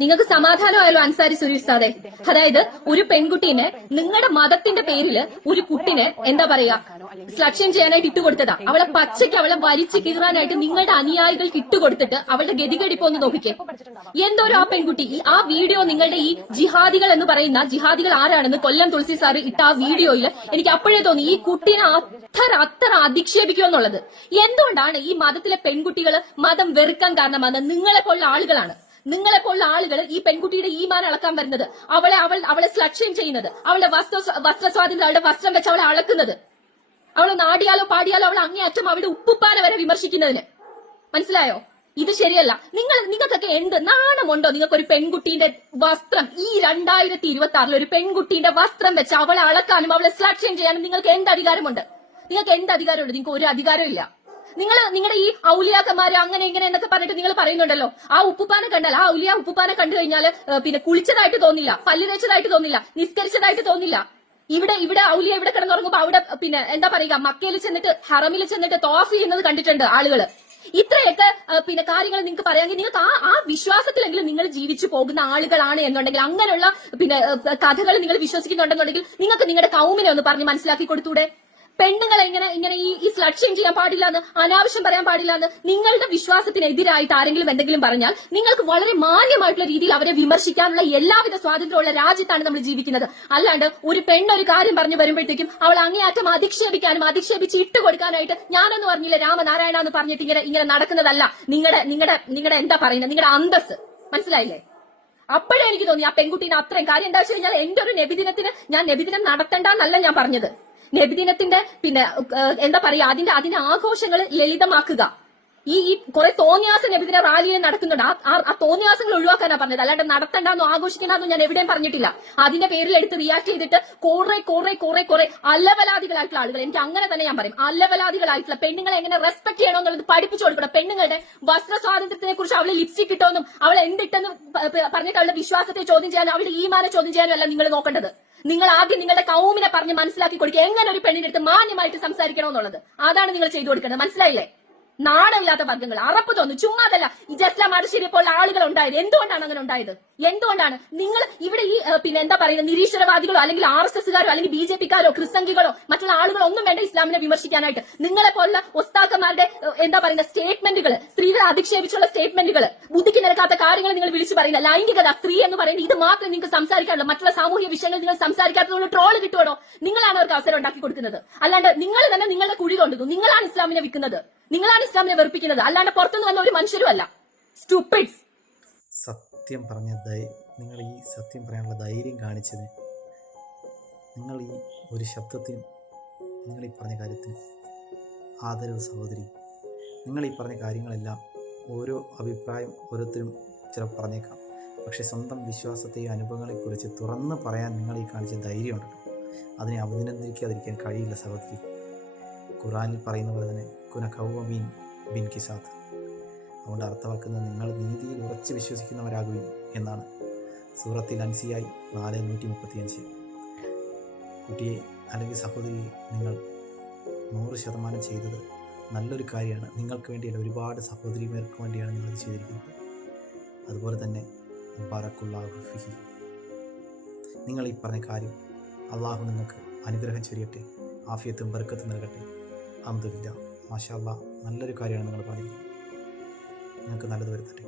നിങ്ങൾക്ക് സമാധാനമായല്ലോ അൻസാരി സുരേഷ് സാദെ. അതായത് ഒരു പെൺകുട്ടീനെ നിങ്ങളുടെ മതത്തിന്റെ പേരിൽ ഒരു കുട്ടിനെ എന്താ പറയാ സ്ലക്ഷൻ ചെയ്യാനായിട്ട് ഇട്ടുകൊടുത്തതാ. അവളെ പച്ചയ്ക്ക് അവളെ വലിച്ചു കീറാനായിട്ട് നിങ്ങളുടെ അനുയായികൾക്ക് ഇട്ടുകൊടുത്തിട്ട് അവളുടെ ഗതികടിപ്പ് ഒന്ന് നോക്കിക്കേ. എന്തോരോ ആ പെൺകുട്ടി ആ വീഡിയോ നിങ്ങളുടെ ഈ ജിഹാദികൾ എന്ന് പറയുന്ന ജിഹാദികൾ ആരാണെന്ന് കൊല്ലം തുളസി സാറ് ഇട്ട ആ വീഡിയോയിൽ എനിക്ക് അപ്പോഴേ തോന്നി ഈ കുട്ടീനെ അത്ര അധിക്ഷേപിക്കുമെന്നുള്ളത്. എന്തുകൊണ്ടാണ് ഈ മതത്തിലെ പെൺകുട്ടികൾ മതം വെറുക്കാൻ കാരണമാണ് നിങ്ങളെപ്പോലുള്ള ആളുകളാണ്. നിങ്ങളെപ്പോലുള്ള ആളുകൾ ഈ പെൺകുട്ടിയുടെ ഈമാൻ അളക്കാൻ വരുന്നത്, അവളെ സ്ലക്ഷൻ ചെയ്യുന്നത്, അവളുടെ വസ്ത്ര സ്വാതന്ത്ര്യം, അവളുടെ വസ്ത്രം വെച്ച് അവളെ അളക്കുന്നത്, അവളെ നാടിയാലോ പാടിയാലോ അവളെ അങ്ങേയറ്റം അവളുടെ ഉപ്പുപ്പാന വരെ വിമർശിക്കുന്നതിന്. മനസ്സിലായോ? ഇത് ശരിയല്ല. നിങ്ങൾക്കൊക്കെ എന്ത് നാണമുണ്ടോ? നിങ്ങൾക്കൊരു പെൺകുട്ടീന്റെ വസ്ത്രം ഈ 2026 ഒരു പെൺകുട്ടീന്റെ വസ്ത്രം വെച്ച് അവളെ അളക്കാനും അവളെ സ്ലക്ഷൻ ചെയ്യാനും നിങ്ങൾക്ക് എന്ത് അധികാരമുണ്ട്? നിങ്ങൾക്ക് എന്ത് അധികാരമുണ്ട്? നിങ്ങൾക്ക് ഒരു അധികാരവും ഇല്ല. നിങ്ങളുടെ ഈ ഔലിയാക്കന്മാര് അങ്ങനെ ഇങ്ങനെ എന്നൊക്കെ പറഞ്ഞിട്ട് നിങ്ങൾ പറയുന്നുണ്ടല്ലോ. ആ ഉപ്പുപ്പാനെ കണ്ടാൽ, ആ ഔലിയ ഉപ്പുപ്പാനെ കണ്ടു കഴിഞ്ഞാൽ പിന്നെ കുളിച്ചതായിട്ട് തോന്നില്ല, പല്ല് തേച്ചതായിട്ട് തോന്നില്ല, നിസ്കരിച്ചതായിട്ട് തോന്നില്ല. ഇവിടെ ഔലിയ ഇവിടെ കിടന്നുറങ്ങുമ്പോ അവിടെ പിന്നെ എന്താ പറയുക, മക്കയിൽ ചെന്നിട്ട് ഹറമിൽ ചെന്നിട്ട് തോഫ് ചെയ്യുന്നത് കണ്ടിട്ടുണ്ട് ആളുകള്. ഇത്രയൊക്കെ പിന്നെ കാര്യങ്ങൾ നിങ്ങൾക്ക് പറയാമെങ്കിൽ നിങ്ങൾക്ക് ആ വിശ്വാസത്തിലെങ്കിലും നിങ്ങൾ ജീവിച്ചു പോകുന്ന ആളുകളാണ് എന്നുണ്ടെങ്കിൽ, അങ്ങനെയുള്ള പിന്നെ കഥകൾ നിങ്ങൾ വിശ്വസിക്കുന്നുണ്ടെന്നുണ്ടെങ്കിൽ നിങ്ങൾക്ക് നിങ്ങളുടെ കൗമിനെ ഒന്ന് പറഞ്ഞ് മനസ്സിലാക്കി കൊടുത്തൂടെ? പെണ്ണുങ്ങളെ ഇങ്ങനെ ഈ സ്ലക്ഷൻ ചെയ്യാൻ പാടില്ല എന്ന്, അനാവശ്യം പറയാൻ പാടില്ല എന്ന് നിങ്ങളുടെ വിശ്വാസത്തിനെതിരായിട്ട് ആരെങ്കിലും എന്തെങ്കിലും പറഞ്ഞാൽ നിങ്ങൾക്ക് വളരെ മാന്യമായിട്ടുള്ള രീതിയിൽ അവരെ വിമർശിക്കാനുള്ള എല്ലാവിധ സ്വാതന്ത്ര്യമുള്ള രാജ്യത്താണ് നമ്മൾ ജീവിക്കുന്നത്. അല്ലാണ്ട് ഒരു പെണ്ണൊരു കാര്യം പറഞ്ഞു വരുമ്പോഴത്തേക്കും അവൾ അങ്ങേയറ്റം അധിക്ഷേപിക്കാനും അധിക്ഷേപിച്ച് ഇട്ടുകൊടുക്കാനായിട്ട് ഞാനൊന്നും പറഞ്ഞില്ല രാമനാരായണ എന്ന് പറഞ്ഞിട്ട് ഇങ്ങനെ നടക്കുന്നതല്ല നിങ്ങളുടെ എന്താ പറയുന്നത്, നിങ്ങളുടെ അന്തസ്. മനസ്സിലായില്ലേ? അപ്പോഴേ എനിക്ക് തോന്നി ആ പെൺകുട്ടീനെ അത്രയും കാര്യം. എന്താ വെച്ച് കഴിഞ്ഞാൽ എന്റെ ഒരു നബിദിനത്തിന് ഞാൻ നബിദിനം നടത്തണ്ടെന്നല്ല ഞാൻ പറഞ്ഞത്. നബിദിനത്തിന്റെ പിന്നെ എന്താ പറയാ അതിന്റെ ആഘോഷങ്ങൾ ലളിതമാക്കുക. ഈ കുറെ തോന്നിയാസ നബിദിന റാലിയെ നടക്കുന്നുണ്ട്. ആ തോന്നിയാസങ്ങൾ ഒഴിവാക്കാനാ പറഞ്ഞത്. അല്ലാണ്ട് നടത്തണ്ടെന്നോ ആഘോഷിക്കണ്ടെന്നോ ഞാൻ എവിടെയും പറഞ്ഞിട്ടില്ല. അതിന്റെ പേരിൽ എടുത്ത് റിയാക്ട് ചെയ്തിട്ട് കുറെ അല്ലവലാദികളായിട്ടുള്ള ആളുകൾ, എനിക്ക് അങ്ങനെ തന്നെ ഞാൻ പറയും, അല്ലവലാദികളായിട്ടുള്ള പെണ്ണുങ്ങളെ എങ്ങനെ റെസ്പെക്ട് ചെയ്യണോ എന്നുള്ളത് പഠിപ്പിച്ചു കൊടുക്കണം. പെണ്ണുങ്ങളുടെ വസ്ത്ര സ്വാതന്ത്ര്യത്തിനെ കുറിച്ച് അവളെ ലിപ്സ്റ്റിക് ഇട്ടോന്നും അവൾ എന്തിട്ടെന്നും പറഞ്ഞിട്ട് അവളുടെ വിശ്വാസത്തെ ചോദ്യം ചെയ്യാനും അവളുടെ ഈമാനെ ചോദ്യം ചെയ്യാനും അല്ല നിങ്ങൾ നോക്കേണ്ടത്. നിങ്ങൾ ആദ്യം നിങ്ങളുടെ കൗമിനെ പറഞ്ഞ് മനസ്സിലാക്കി കൊടുക്കുക എങ്ങനെ ഒരു പെണ്ണിന്റെ അടുത്ത് മാന്യമായിട്ട് സംസാരിക്കണമെന്നുള്ളത്. അതാണ് നിങ്ങൾ ചെയ്തു കൊടുക്കേണ്ടത്. മനസ്സിലായില്ലേ? നാണമില്ലാത്ത വർഗ്ഗങ്ങൾ, അറപ്പ് തോന്നുന്നു. ചുമ്മാതല്ല ഈ ജസ്ല മടശ്ശേരി പോലുള്ള ആളുകൾ ഉണ്ടായത്. എന്തുകൊണ്ടാണ് അങ്ങനെ ഉണ്ടായത്? എന്തുകൊണ്ടാണ് നിങ്ങൾ ഇവിടെ ഈ പിന്നെ എന്താ പറയുക നിരീശ്വരവാദികളോ അല്ലെങ്കിൽ RSSകാരോ അല്ലെങ്കിൽ BJPക്കാരോ ക്രിസ്തംഗികളോ മറ്റുള്ള ആളുകളോ ഒന്നും വേണ്ട ഇസ്ലാമിനെ വിമർശിക്കാനായിട്ട്. നിങ്ങളെ പോലുള്ള ഒസ്താക്കന്മാരുടെ എന്താ പറയുന്ന സ്റ്റേറ്റ്മെന്റുകൾ, സ്ത്രീകളെ അധിക്ഷേപിച്ചുള്ള സ്റ്റേറ്റ്മെന്റുകൾ, ബുദ്ധിക്ക് നിരക്കാത്ത കാര്യങ്ങൾ നിങ്ങൾ വിളിച്ചു പറയുന്ന ലൈംഗികത, സ്ത്രീ എന്ന് പറയുന്നത് ഇത് മാത്രമേ നിങ്ങൾക്ക് സംസാരിക്കാനുള്ളൂ. മറ്റുള്ള സാമൂഹ്യ വിഷയങ്ങൾ നിങ്ങൾ സംസാരിക്കാത്തതുകൊണ്ട് ട്രോള് കിട്ടുവാണോ? നിങ്ങളാണ് അവർക്ക് അവസരം ഉണ്ടാക്കി കൊടുക്കുന്നത്. അല്ലാണ്ട് നിങ്ങൾ തന്നെ നിങ്ങളുടെ കുഴി കൊണ്ടുന്നു. നിങ്ങളാണ് ഇസ്ലാമിനെ വിൽക്കുന്നത്, നിങ്ങളാണ് ഇസ്ലാമിനെ വെറുപ്പിക്കുന്നത്. അല്ലാണ്ട് പുറത്തുനിന്ന് വന്ന ഒരു മനുഷ്യരും അല്ല. സ്റ്റുപ്പിഡ്സ്. സത്യം പറഞ്ഞ നിങ്ങൾ ഈ സത്യം പറയാനുള്ള ധൈര്യം കാണിച്ചതിന്, നിങ്ങൾ ഈ ഒരു ശബ്ദത്തിന്, നിങ്ങൾ ഈ പറഞ്ഞ കാര്യത്തിന് ആദരവ് സഹോദരി. നിങ്ങൾ ഈ പറഞ്ഞ കാര്യങ്ങളെല്ലാം ഓരോ അഭിപ്രായം ഓരോരുത്തരും ചിലപ്പോൾ പറഞ്ഞേക്കാം. പക്ഷേ സ്വന്തം വിശ്വാസത്തെയും അനുഭവങ്ങളെക്കുറിച്ച് തുറന്ന് പറയാൻ നിങ്ങൾ ഈ കാണിച്ച ധൈര്യമുണ്ടല്ലോ, അതിനെ അഭിനന്ദിക്കാതിരിക്കാൻ കഴിയില്ല സഹോദരി. ഖുറാനിൽ പറയുന്ന പോലെ തന്നെ കുന കൗമീൻ ബിൻ കിസാത്ത്. അതുകൊണ്ട് അർത്ഥമാക്കുന്നത് നിങ്ങൾ നീതിയിൽ ഉറച്ച് വിശ്വസിക്കുന്നവരാകുവിൻ എന്നാണ്. സൂറത്തിൽ അൻസിയായി 4:135. കുട്ടിയെ അല്ലെങ്കിൽ സഹോദരിയെ നിങ്ങൾ 100% ചെയ്തത് നല്ലൊരു കാര്യമാണ്. നിങ്ങൾക്ക് വേണ്ടിയല്ല, ഒരുപാട് സഹോദരിമാർക്ക് വേണ്ടിയാണ് നിങ്ങൾ ചെയ്തിരിക്കുന്നത്. അതുപോലെ തന്നെ ബാറക്കുല്ലാഹു ഫിഹി. നിങ്ങൾ ഈ പറഞ്ഞ കാര്യം അള്ളാഹു നിങ്ങൾക്ക് അനുഗ്രഹം ചൊരിയട്ടെ, ആഫിയത്തും ബർക്കത്തും നൽകട്ടെ. അൽഹംദുലില്ലാഹ്, മാഷാ അല്ലാഹ്, നല്ലൊരു കാര്യമാണ് നിങ്ങൾ പറഞ്ഞിരിക്കുന്നത്. നിങ്ങൾക്ക് നല്ലത് വരുത്തട്ടെ.